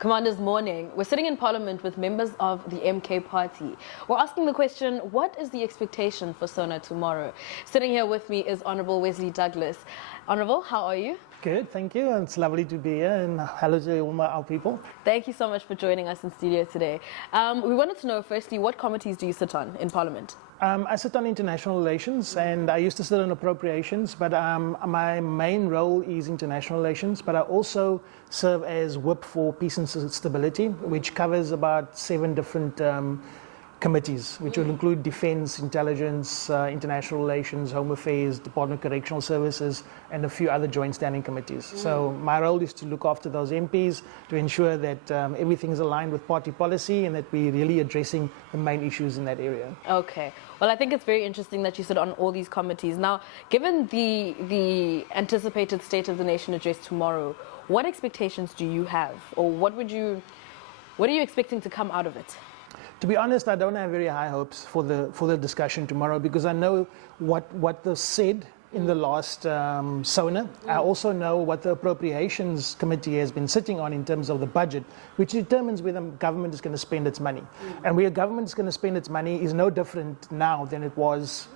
Commanders, morning. We're sitting in Parliament with members of the MK party. We're asking the question, what is the expectation for Sona tomorrow? Sitting here with me is Honourable Wesley Douglas. Honourable, how are you? Good, thank you. It's lovely to be here, and hello to all our people. Thank you so much for joining us in studio today. We wanted to know, firstly, what committees do you sit on in Parliament? I sit on international relations, and I used to sit on appropriations, but my main role is international relations, but I also serve as whip for peace and stability, which covers about 7 different committees, which will include defense, intelligence, international relations, home affairs, Department of Correctional Services, and a few other joint standing committees. So my role is to look after those MPs, to ensure that everything is aligned with party policy and that we're really addressing the main issues in that area. Okay. Well, I think it's very interesting that you sit on all these committees. Now, given the anticipated State of the Nation address tomorrow, what expectations do you have, or what are you expecting to come out of it? To be honest, I don't have very high hopes for the discussion tomorrow, because I know what was said in the last Sona. I also know what the Appropriations Committee has been sitting on in terms of the budget, which determines where the government is going to spend its money. And where government is going to spend its money is no different now than it was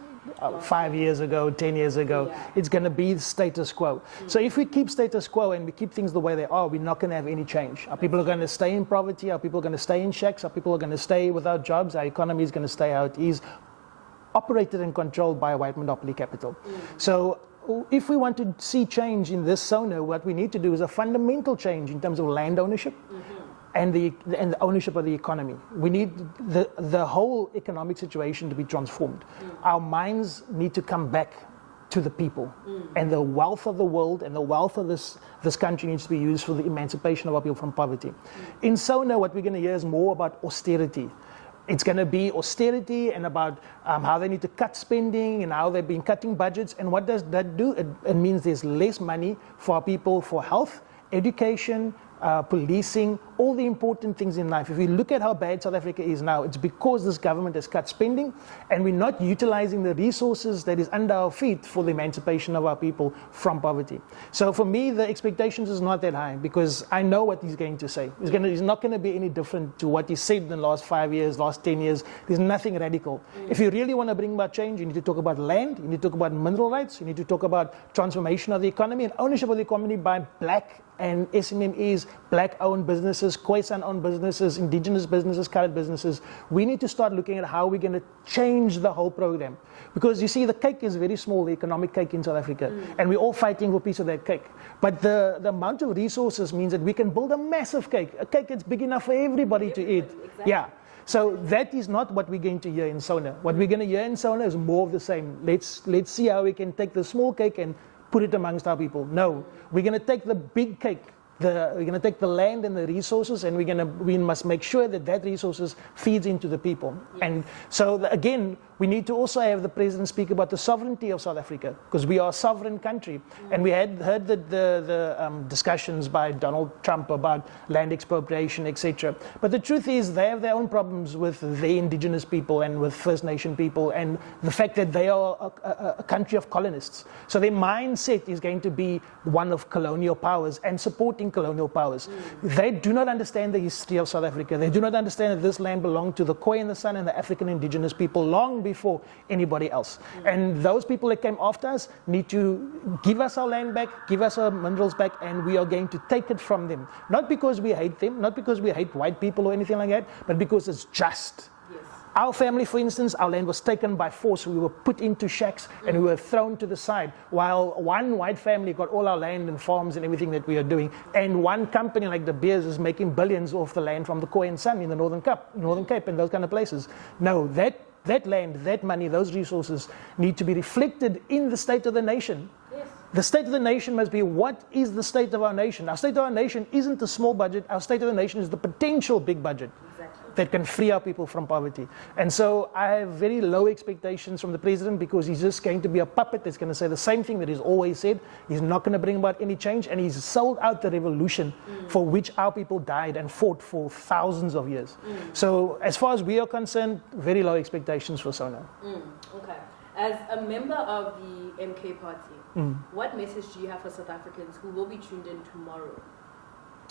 5 years ago, 10 years ago. It's going to be status quo. So if we keep status quo and we keep things the way they are, we're not going to have any change. Our people are going to stay in poverty. Our people are going to stay in shacks. Our people are going to stay without jobs. Our economy is going to stay how it is, operated and controlled by a white monopoly capital. So if we want to see change in this Sona, what we need to do is a fundamental change in terms of land ownership. And the ownership of the economy. We need the whole economic situation to be transformed. Our minds need to come back to the people. And the wealth of the world and the wealth of this country needs to be used for the emancipation of our people from poverty. In Sona, what we're going to hear is more about austerity. It's going to be austerity and about how they need to cut spending and how they've been cutting budgets. And what does that do? It means there's less money for our people for health, education, policing, all the important things in life. If we look at how bad South Africa is now, it's because this government has cut spending and we're not utilizing the resources that is under our feet for the emancipation of our people from poverty. So for me, the expectations is not that high, because I know what he's going to say. He's not going to be any different to what he said in the last 5 years, last 10 years. There's nothing radical. If you really want to bring about change, you need to talk about land, you need to talk about mineral rights, you need to talk about transformation of the economy and ownership of the economy by black and SMMEs, black-owned businesses, Khoisan-owned businesses, indigenous businesses, colored businesses. We need to start looking at how we're going to change the whole program. Because you see, the cake is very small, the economic cake in South Africa, and we're all fighting for a piece of that cake. But the amount of resources means that we can build a massive cake, a cake that's big enough for everybody to eat. Exactly. Yeah. So that is not what we're going to hear in Sona. What we're going to hear in Sona is more of the same. Let's see how we can take the small cake and put it amongst our people. No, we're going to take the big cake. We're going to take the land and the resources, and we must make sure that resources feeds into the people. Yes. And so again, we need to also have the president speak about the sovereignty of South Africa, because we are a sovereign country. And we had heard the discussions by Donald Trump about land expropriation, etc. But the truth is, they have their own problems with the indigenous people and with First Nation people, and the fact that they are a country of colonists. So their mindset is going to be one of colonial powers and supporting colonial powers. They do not understand the history of South Africa. They do not understand that this land belonged to the Khoi and the San and the African indigenous people long before anybody else. And those people that came after us need to give us our land back, give us our minerals back, and we are going to take it from them. Not because we hate them, not because we hate white people or anything like that, but because it's just. Our family, for instance, our land was taken by force. We were put into shacks and we were thrown to the side, while one white family got all our land and farms and everything that we are doing. And one company like De Beers is making billions off the land from the Khoi and San in the Northern Cape and those kind of places. No, that land, that money, those resources need to be reflected in the state of the nation. Yes. The state of the nation must be, what is the state of our nation? Our state of our nation isn't a small budget. Our state of the nation is the potential big budget. That can free our people from poverty. And so I have very low expectations from the president, because he's just going to be a puppet that's going to say the same thing that he's always said. He's not going to bring about any change, and he's sold out the revolution for which our people died and fought for thousands of years. So as far as we are concerned, very low expectations for Sona. Okay. As a member of the MK party, what message do you have for South Africans who will be tuned in tomorrow?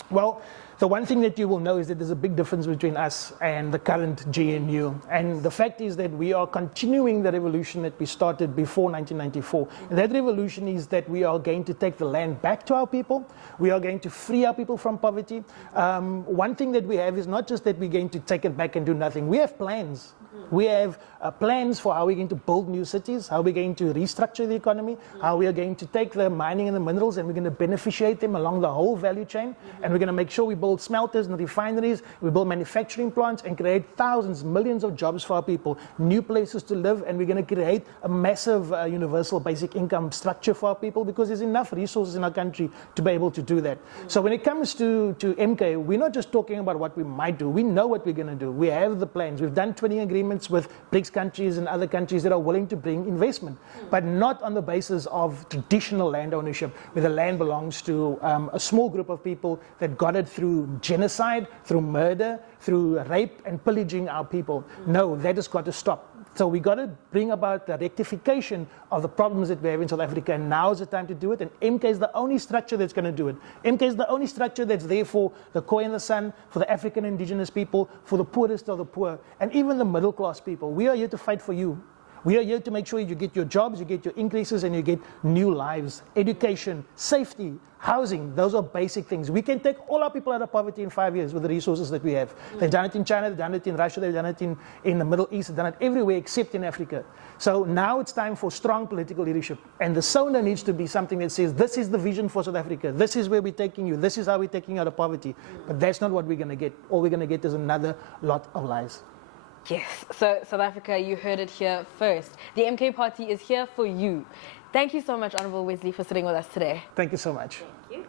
Well, the one thing that you will know is that there's a big difference between us and the current GNU. And the fact is that we are continuing the revolution that we started before 1994. And that revolution is that we are going to take the land back to our people. We are going to free our people from poverty. One thing that we have is not just that we're going to take it back and do nothing. We have plans. We have plans for how we're going to build new cities, how we're going to restructure the economy, how we are going to take the mining and the minerals and we're going to beneficiate them along the whole value chain. And we're going to make sure we build smelters and refineries, we build manufacturing plants and create thousands, millions of jobs for our people, new places to live, and we're going to create a massive universal basic income structure for our people because there's enough resources in our country to be able to do that. So when it comes to MK, we're not just talking about what we might do. We know what we're going to do. We have the plans. We've done 20 agreements with BRICS countries and other countries that are willing to bring investment, but not on the basis of traditional land ownership, where the land belongs to a small group of people that got it through genocide, through murder, through rape and pillaging our people. No, that has got to stop. So we got to bring about the rectification of the problems that we have in South Africa, and now is the time to do it. And MK is the only structure that's going to do it. MK is the only structure that's there for the Khoi and the San, for the African indigenous people, for the poorest of the poor, and even the middle class people. We are here to fight for you. We are here to make sure you get your jobs, you get your increases, and you get new lives, education, safety, housing. Those are basic things. We can take all our people out of poverty in 5 years with the resources that we have. They've done it in China, they've done it in Russia, they've done it in the Middle East, they've done it everywhere except in Africa. So now it's time for strong political leadership. And the Sona needs to be something that says, this is the vision for South Africa. This is where we're taking you. This is how we're taking you out of poverty. But that's not what we're going to get. All we're going to get is another lot of lies. Yes, so South Africa, you heard it here first. The MK Party is here for you. Thank you so much, Honourable Wesley, for sitting with us today. Thank you so much. Thank you.